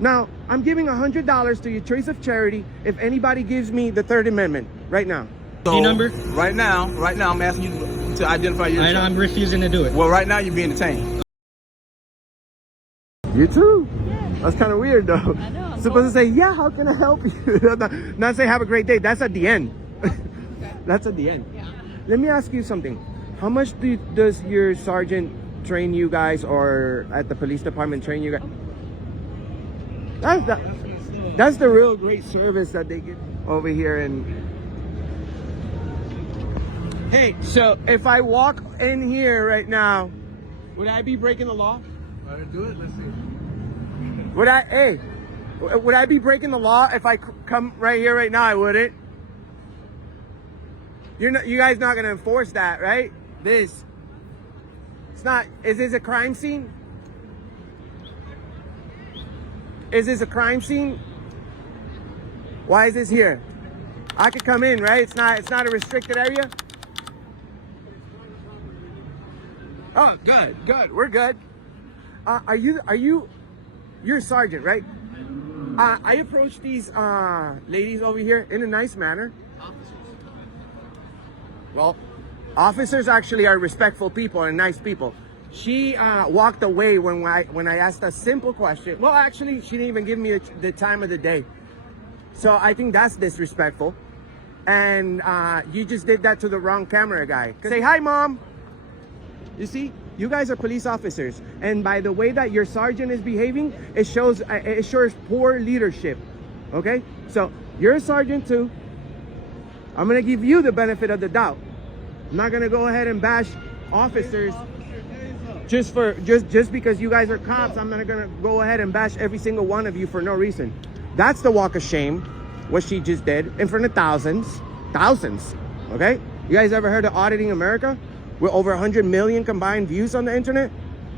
Now, I'm giving $100 to your choice of charity if anybody gives me the Third Amendment right now. So, Your number? Right now, I'm asking you to identify your... I'm refusing to do it. Well, right now you're being detained. You too? Yeah. That's kind of weird though. I know. I'm supposed to say, yeah, how can I help you? Not say have a great day. That's at the end. Okay. That's at the end. Yeah. Let me ask you something. How much does your sergeant train you guys, or at the police department train you guys? That's the real great service that they get over here. And hey, so if I walk in here right now, would I be breaking the law? Do it. Let's see. Would I be breaking the law if I come right here right now? I wouldn't. You guys not gonna enforce that, right? It's not. Is this a crime scene? Is this a crime scene? Why is this here? I could come in, right? It's not a restricted area. Oh, good. We're good. You're a sergeant, right? I approached these ladies over here in a nice manner. Well, officers actually are respectful people and nice people. She walked away when I asked a simple question. Well, actually, she didn't even give me the time of the day. So I think that's disrespectful. And you just did that to the wrong camera guy. Say hi, Mom. You see, you guys are police officers, and by the way that your sergeant is behaving, it shows poor leadership. Okay, so you're a sergeant too. I'm gonna give you the benefit of the doubt. I'm not gonna go ahead and bash officers just because you guys are cops. I'm not gonna go ahead and bash every single one of you for no reason. That's the walk of shame, what she just did in front of thousands. Okay, you guys ever heard of Auditing America? With over 100 million combined views on the internet,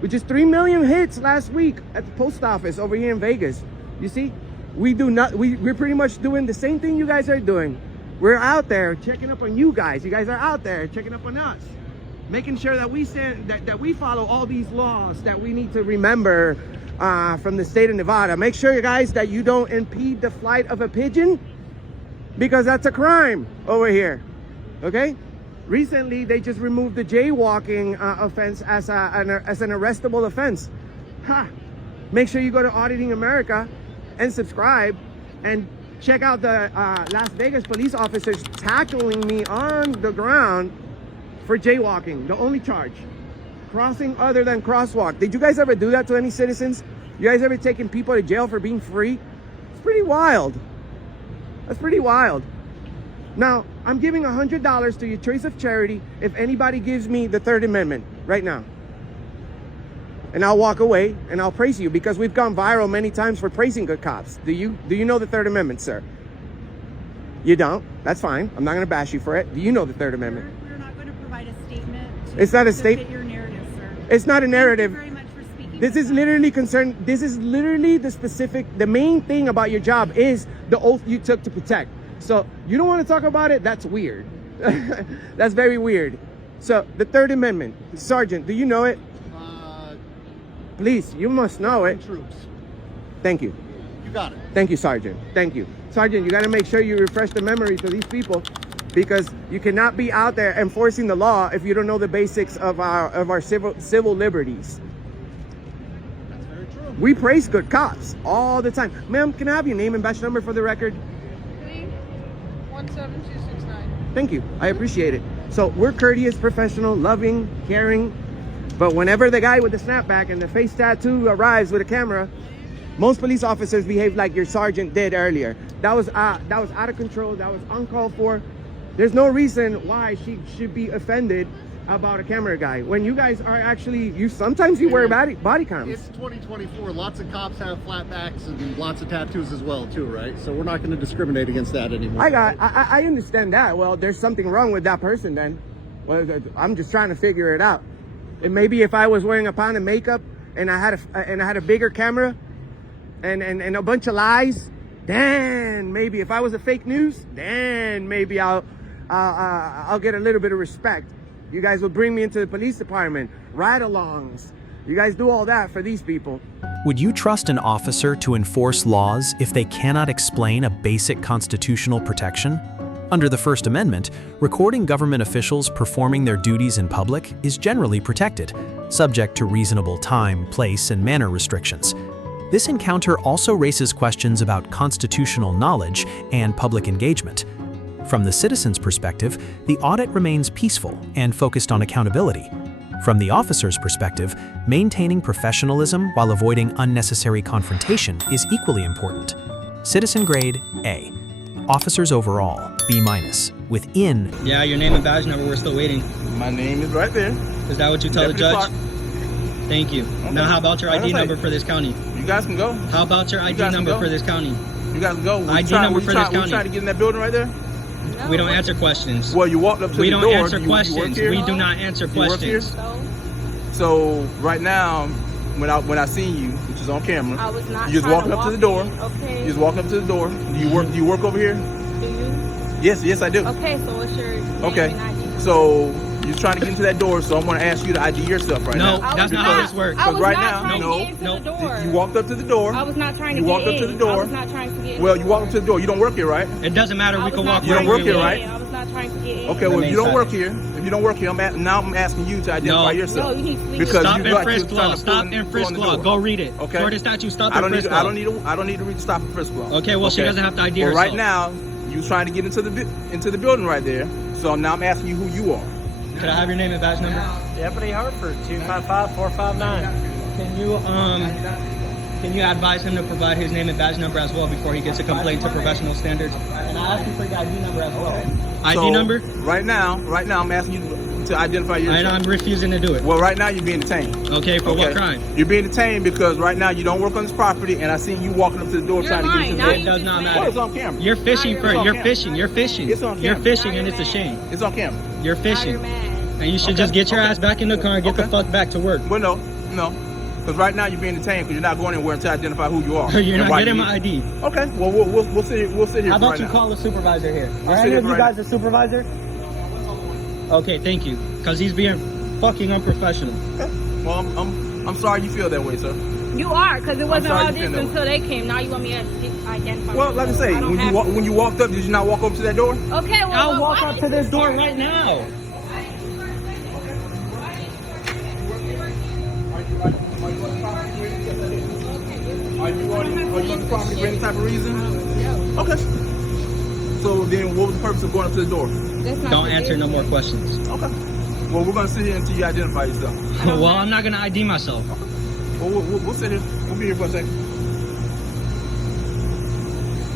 with just 3 million hits last week at the post office over here in Vegas. You see, we're pretty much doing the same thing you guys are doing. We're out there checking up on you guys. You guys are out there checking up on us, making sure that that we follow all these laws that we need to remember from the state of Nevada. Make sure, you guys, that you don't impede the flight of a pigeon, because that's a crime over here. Okay. Recently, they just removed the jaywalking offense as an arrestable offense. Make sure you go to Auditing America and subscribe and check out the Las Vegas police officers tackling me on the ground for jaywalking. The only charge. Crossing other than crosswalk. Did you guys ever do that to any citizens? You guys ever taken people to jail for being free? It's pretty wild. That's pretty wild. Now, I'm giving $100 to your choice of charity if anybody gives me the Third Amendment right now. And I'll walk away and I'll praise you, because we've gone viral many times for praising good cops. Do you know the Third Amendment, sir? You don't? That's fine. I'm not going to bash you for it. Do you know the Third Amendment? We're not going to provide a statement. It's not a statement. Your narrative, sir. It's not a narrative. Thank you very much for speaking. This is literally the main thing about your job is the oath you took to protect. So you don't want to talk about it? That's weird. That's very weird. So the Third Amendment, Sergeant, do you know it? Please, you must know it. Troops. Thank you. You got it. Thank you, Sergeant. Thank you. Sergeant, you got to make sure you refresh the memories of these people, because you cannot be out there enforcing the law if you don't know the basics of our civil liberties. That's very true. We praise good cops all the time. Ma'am, can I have your name and badge number for the record? 17269. Thank you. I appreciate it. So we're courteous, professional, loving, caring. But whenever the guy with the snapback and the face tattoo arrives with a camera, most police officers behave like your sergeant did earlier. That was out of control. That was uncalled for. There's no reason why she should be offended about a camera guy when you guys are actually, sometimes you wear body cams. It's 2024. Lots of cops have flat backs and lots of tattoos as well too, right? So we're not going to discriminate against that anymore. I understand that. Well, there's something wrong with that person then. Well, I'm just trying to figure it out. And maybe if I was wearing a pound of makeup and I had a bigger camera and a bunch of lies, then maybe if I was a fake news, then maybe I'll get a little bit of respect. You guys will bring me into the police department, ride-alongs. You guys do all that for these people. Would you trust an officer to enforce laws if they cannot explain a basic constitutional protection? Under the First Amendment, recording government officials performing their duties in public is generally protected, subject to reasonable time, place, and manner restrictions. This encounter also raises questions about constitutional knowledge and public engagement. From the citizen's perspective, the audit remains peaceful and focused on accountability. From the officer's perspective, maintaining professionalism while avoiding unnecessary confrontation is equally important. Citizen grade, A. Officers overall, B-. Within. Yeah, your name and badge number, we're still waiting. My name is right there. Is that what you tell the judge? Thank you. Okay. Now how about your ID number for this county? You guys can go. How about your ID number for this county? You guys can go. ID number for this county. We're trying to get in that building right there? We don't answer questions. Well, you walked up to the door. We don't answer You questions. work here? We do not answer You work here? questions. So right now, when I seen you, which is on camera, I was not you just trying walking to up to the walk door. in. Okay. You just walking up to the door. Do you work over here? Do you? Yes, I do. Okay, so what's your name Okay. and ID number? So you're trying to get into that door, so I'm going to ask you to ID yourself right No, now. that's not how this works. I was right not now, trying no, to get into no. the door. You walked up to the door. I was not trying to You get walked up in. to the door. I was not trying to get in. Well, you walked up to the door. You don't work here, right? It doesn't matter. I We was can not walk You don't trying right work to here, get right? in. I was not trying to get in. Okay, well, if That you don't makes work here, if you don't work here, now I'm asking you to identify No. yourself. No, you need to leave. Because Stop you and like frisk you're trying law. to Stop pull and on frisk the law. door. Go read it. Okay. Florida statute. Stop I and don't need. frisk I law. don't need to read the stop and frisk law. Okay, well, she doesn't have to ID Well, right herself. now, you trying to get into the building right there. So now I'm asking you who you are. Could I have your name and badge number? Deputy Hartford, 255-459. Can you advise him to provide his name and badge number as well before he gets a complaint to professional standards? And I asked you for your ID number as well. ID So, number? Right now, I'm asking you to identify And yourself. I'm refusing to do it. Well, right now you're being detained. Okay, for what crime? You're being detained because right now you don't work on this property, and I seen you walking up to the door You're trying to lying. get Now into It the does not Well, it's matter. on camera. You're fishing It's for on it. You're camera. fishing. You're fishing. It's on You're camera. fishing, and it's a shame. It's on camera. You're Now fishing. you're mad. And you should Okay, just get your okay. ass back in the car and get the Okay. fuck back to work. Well, no. Because right now you're being detained because you're not going anywhere until I identify who you are. You're and not why getting you my need- ID. Okay. Well, we'll sit here. We'll sit here How for about right you now. call a supervisor here? We'll Are sit any here of for you right guys now. a supervisor? Okay, thank you. Because he's being fucking unprofessional. Okay. Well, I'm sorry you feel that way, sir. You are, because it wasn't sorry all you this feel that until they came. Now you want me to identify Well, like I myself. say, don't have to. when you walked up, did you not walk up to that door? Okay, well, I'll walk why up is to this this door hard? right now. Are you on the property for any type of reason? Okay. So then, what was the purpose of going up to the door? That's not Don't the answer no more questions. Okay. Well, we're gonna sit here until you identify yourself. Well, I'm not going to ID myself. Well, we'll sit here. We'll be here for a second.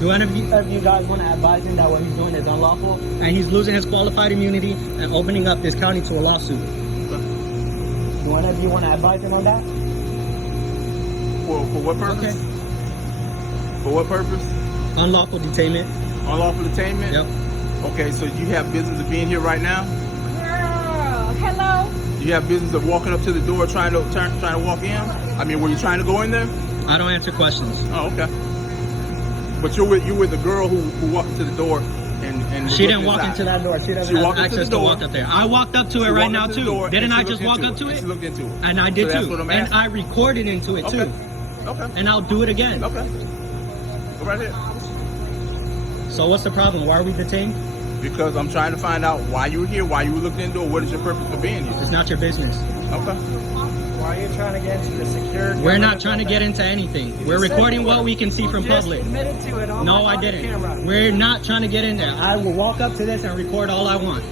Do any of You guys want to advise him that what he's doing is unlawful? and he's losing his qualified immunity and opening up this county to a lawsuit. Do one of you want to advise him on that? For what purpose? Okay. For what purpose? Unlawful detainment. Unlawful detainment? Yep. Okay, so you have business of being here right now? Girl, hello. You have business of walking up to the door trying to walk in? I mean, were you trying to go in there? I don't answer questions. Oh, okay. But you're with the girl who walked to the door and She didn't looked walk inside. into that door. She doesn't She have walked up to access the to door. walk up there. I walked up to She it right walked now up to the too. door, Didn't and I she just looked walk up to And she it? looked into it. And I did So that's too. what I'm And asking. I recorded into it Okay. too. Okay. And I'll do it again. Okay. Go right here. So what's the problem? Why are we detained? Because I'm trying to find out why you were here, why you were looking in the door, what is your purpose for being here? It's not your business. Okay. Why are you trying to get into the secured? We're not trying to get into anything. We're recording what we can see from public. Admitted to it on No, my I body didn't. camera. We're not trying to get in there. I will walk up to this and record all I want.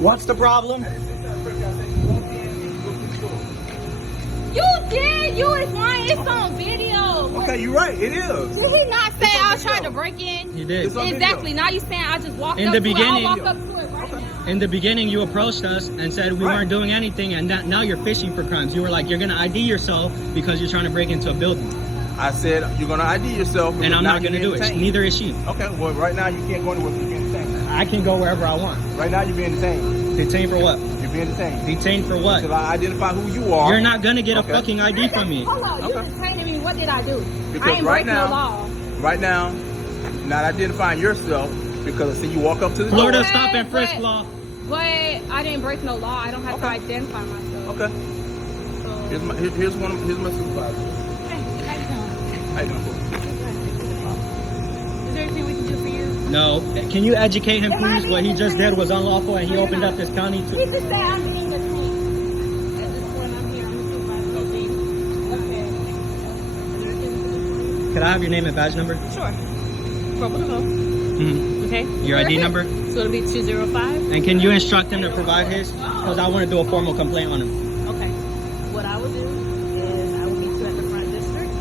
What's the problem? You did. You is lying. It's on video. Okay, you're right. It is. Did he not say I was trying to break in? You did. It's on Exactly. Now you saying I just walked In up the to it. beginning- I'll walk up to it right now. In the beginning, you approached us and said we Right. weren't doing anything, and that now you're fishing for crimes. You were like, you're going to ID yourself because you're trying to break into a building. I said you're gonna ID yourself. And I'm now not going to you're do it. being detained. Neither is she. Okay, well, right now you can't go anywhere because you're being detained. I can go wherever I want. Right now you're being detained. Detained for what? You're being detained. Detained for what? Until I identify who you are. You're not going to get Okay. a fucking ID from me. Hold on. You Okay. detaining me. What did I do? Because I ain't right breaking now- the law. Right now, you're not identifying yourself because I see you walk up to the Florida door. stop and frisk law. But I didn't break no law. I don't have to Okay. identify myself. Okay. So Here's my supervisor. Hey, how you doing? How you doing? Is there anything we can do for you? No. Can you educate him, please? What he just did was unlawful, and he opened up this county We to. just say I'm being detained. At this point, I'm here. I'm the supervisor. Okay. Is there anything we can do for you? Could I have your name and badge number? Sure. Purple to go. Mm-hmm. Okay. Your ID number? So it'll be 205. And can you instruct him to provide his? Because I want to do a formal complaint on him. Okay. What I will do is I will meet you at the front district.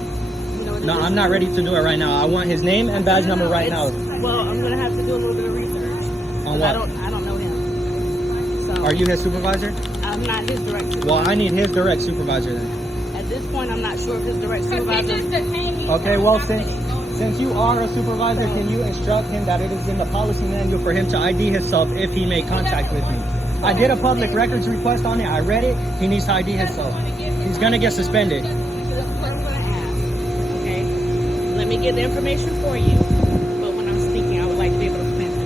You know, No, I'm not ready to do it right now. I want his name and badge number right now. Well, I'm gonna have to do a little bit of research. On I what? don't know him. So Are you his supervisor? I'm not his direct supervisor. Well, I need his direct supervisor then. At this point, I'm not sure if his direct supervisor. Okay, well, since you are a supervisor, can you instruct him that it is in the policy manual for him to ID himself if he made contact with me? I did a public records request on it. I read it. He needs to ID himself. He's gonna get suspended. Okay. Let me get the information for you. But when I'm speaking, I would like to be able to finish.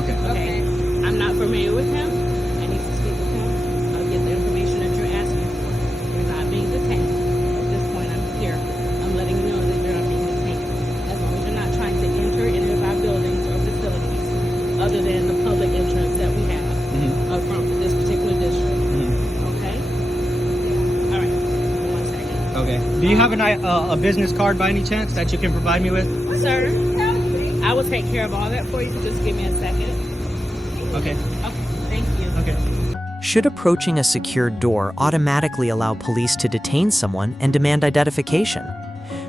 Okay. Okay. I'm not familiar with him. I need to speak with him. I'll get the information that you're asking for. You're not being detained. At this point, I'm here. I'm letting you know that you're not being detained. As long as you're not trying to enter any of our buildings or facilities other than the public entrance that we have up front for this particular district. Okay? All right. 1 second. Okay. Do you have a business card by any chance that you can provide me with? Sir, I will take care of all that for you. So just give me a second. Okay. Okay. Thank you. Okay. Should approaching a secured door automatically allow police to detain someone and demand identification?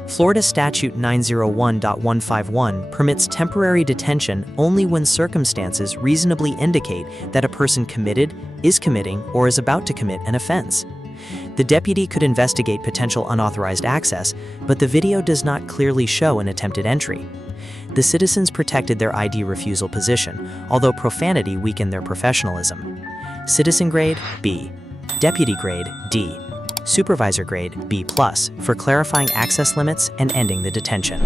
Florida Statute 901.151 permits temporary detention only when circumstances reasonably indicate that a person committed, is committing, or is about to commit an offense. The deputy could investigate potential unauthorized access, but the video does not clearly show an attempted entry. The citizens protected their ID refusal position, although profanity weakened their professionalism. Citizen grade, B. Deputy grade, D. Supervisor grade, B+, for clarifying access limits and ending the detention.